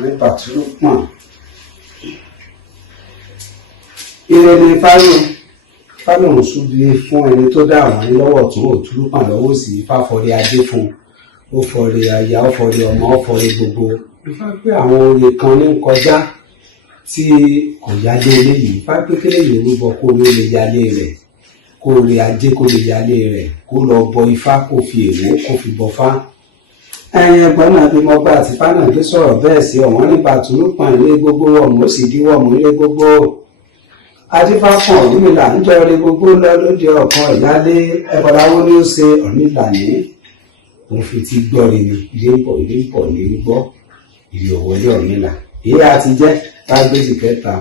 àwọn ní bàtúrú pọ̀n. Ire ni fálòhùn súbí fún ẹni tó dá àwọn ní lọ́wọ́ tún òtúrú pọ̀n lọ́wọ́ sí fáfọrí ajé fún ó fọrí aya ó fọrí ọmọ ó fọrí gbogbo. Ifá pé àwọn oyè kan ní kọjá tí kò yálé eléyìí fá pé kéléyìí rúbọ kó ló lè yálé rẹ̀ kó rí ajé kó lè yálé rẹ̀ kó lọ bọ ifá kó fi èwo kó fi bọ fá. Ẹyin ẹgbọ́n náà bí mo bá àti fánàdé sọ̀rọ̀ bẹ́ẹ̀ sí ọ̀wọ́n ní bàtúrú pọ̀n ilé gbogbo ọ̀mù ó sì díwọ́ ọ̀mù ilé gbogbo. Adífáfún Ọ̀rúnmìlà ń jọ orí gbogbo lọ lóde ọ̀kan ìyálé ẹbọláwó ní ó ṣe Ọ̀rúnmìlà ní òun fi ti gbọ́ rí ni ilé ń bọ̀ ní gbọ́ ìrì òwòlé Ọ̀rúnmìlà. Èyí àti jẹ́ tágbèsì kẹta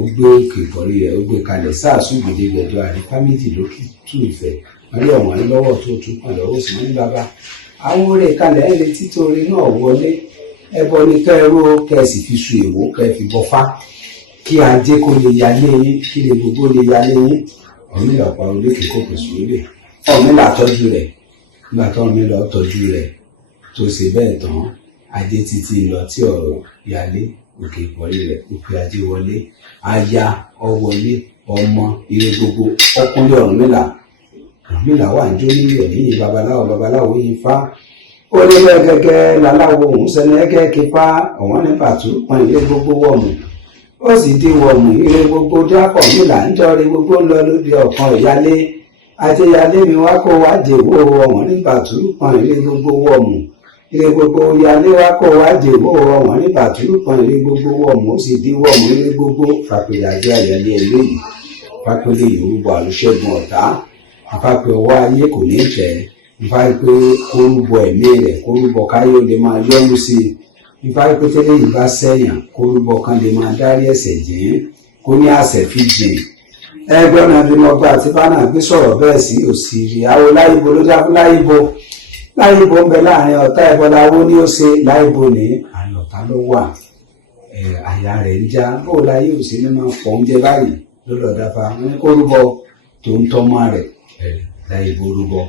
ó gbé òkè ìbọ̀rí rẹ̀ ó gbé kalẹ̀ sáàsù gbèdégbèdó àrífá méjì lókè tú ìfẹ́ wọ́n rí ọ̀wọ́n ní lọ́wọ́ tó tún pọ̀ lọ́wọ́ sí wọ́n ní bàbá àwọn orí kalẹ̀ ẹ̀ lè títorí náà wọlé ẹbọ ní kẹrù kẹsì fi su èwo kẹ fi bọ fá kí ajé kó lè yálé yín kí lè gbogbo lè yálé yín. Ọ̀rúnmìlà pa olókè kó pèsè lórí Ọ̀rúnmìlà tọ́jú rẹ̀ nígbà tó Ọ̀rúnmìlà tọ́jú rẹ̀ tó ṣe bẹ́ẹ̀ tán ajé títí lọ tí ọ̀rọ̀ yálé òkè ìpọ̀rí rẹ̀ òkè ajé wọlé aya ọwọlé ọmọ ire gbogbo ọkùnrin Ọ̀rúnmìlà wà ń jó nílé ẹ̀yìn babaláwo yín fá ó lé gẹ́gẹ́ láláwo òun sẹ́ni ẹgẹ́ kípa ọ̀wọ́n ní bàtúrú pọ̀n ilé gbogbo wọ̀mù ó sì di wọ̀mù ire gbogbo dápọ̀ Ọ̀rúnmìlà ń jọrí gbogbo ń lọ lóde ọ̀kan ìyálé ajéyálé mi wá kó wá dèwó ọ̀wọ́n ní bàtúrú pọ̀n ilé gbogbo wọ̀mù ire gbogbo yálé wá kó wá dèwó ọ̀wọ́n ní bàtúrú pọ̀n ilé gbogbo wọ̀mù ó sì di wọ̀mù ire gbogbo fàpèlè ajé ayẹyẹ eléyìí fàpèlè yorùbá olùṣègùn ọ̀tá ìfàpè ọwọ́ ayé kò ní tẹ̀ ìfà pé kórúbọ ẹ̀mí rẹ̀ kórúbọ káyọ̀ lè máa yọ́nú sí i ìfà pé tẹ́lẹ̀ yìí bá sẹ́yìn kórúbọ kan lè máa dárí ẹ̀ṣẹ̀ jìn kó ní àṣẹ fi jìn. Ẹgbẹ́ ọ̀nà bí mo gbà tí bá náà gbé sọ̀rọ̀ bẹ́ẹ̀ sí òsìrì àwọn láyìnbó ló já fún láyìnbó ń bẹ láàrin ọ̀tá ẹ̀bọ̀láwó ní ó ṣe láyìnbó ní àárín ọ̀tá ló wà àyà rẹ̀ ń já bó láyé òsì ní máa pọ̀ oúnjẹ báyìí lọ́dọ̀ dáfa wọn ní kórúbọ tó ń tọ́mọ rẹ̀ láyìnbó rúbọ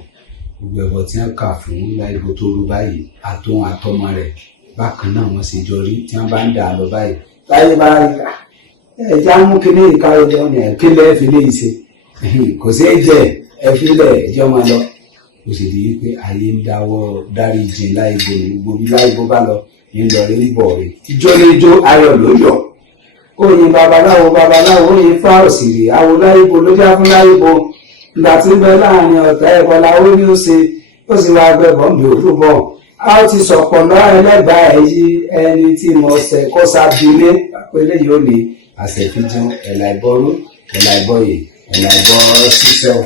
gbogbo ẹbọ tí wọn kà fún láìbò tó rú báyìí àtòun àtọmọ rẹ̀ bákan náà wọn sì jọ rí tí wọn bá ń dà lọ báyìí láyé bá rí ẹjẹ amú kíní ìkáwé jẹ ọmọ ẹ kílẹ fi lè ṣe kò sí ẹjẹ ẹfílẹ ẹjẹ ọmọ lọ kò sì di pé ayé ń dárí jìn láìbò gbogbo bí láìbò bá lọ ń lọ rí bọ rè ìjọ lè jó ayọ̀ ló yọ oyin babaláwo oyin fá òsìrì àwọ láìbò ló já fún láìbò ìgbà tí ń bẹ láàrin ọ̀tá ẹ̀bọ̀láwó ní ó ṣe ó sì wá gbẹ̀bọ̀n bí òrùbọ a ó ti sọ̀pọ̀ lọ́ ẹlẹ́gbàá ẹ̀yí ẹni tí mo ṣe kó sábìlé pẹ̀lẹ́ yóò ní àṣẹ fíjún ẹ̀là ìbọrú ẹ̀là ìbọyè ẹ̀là ìbọ ṣíṣẹ́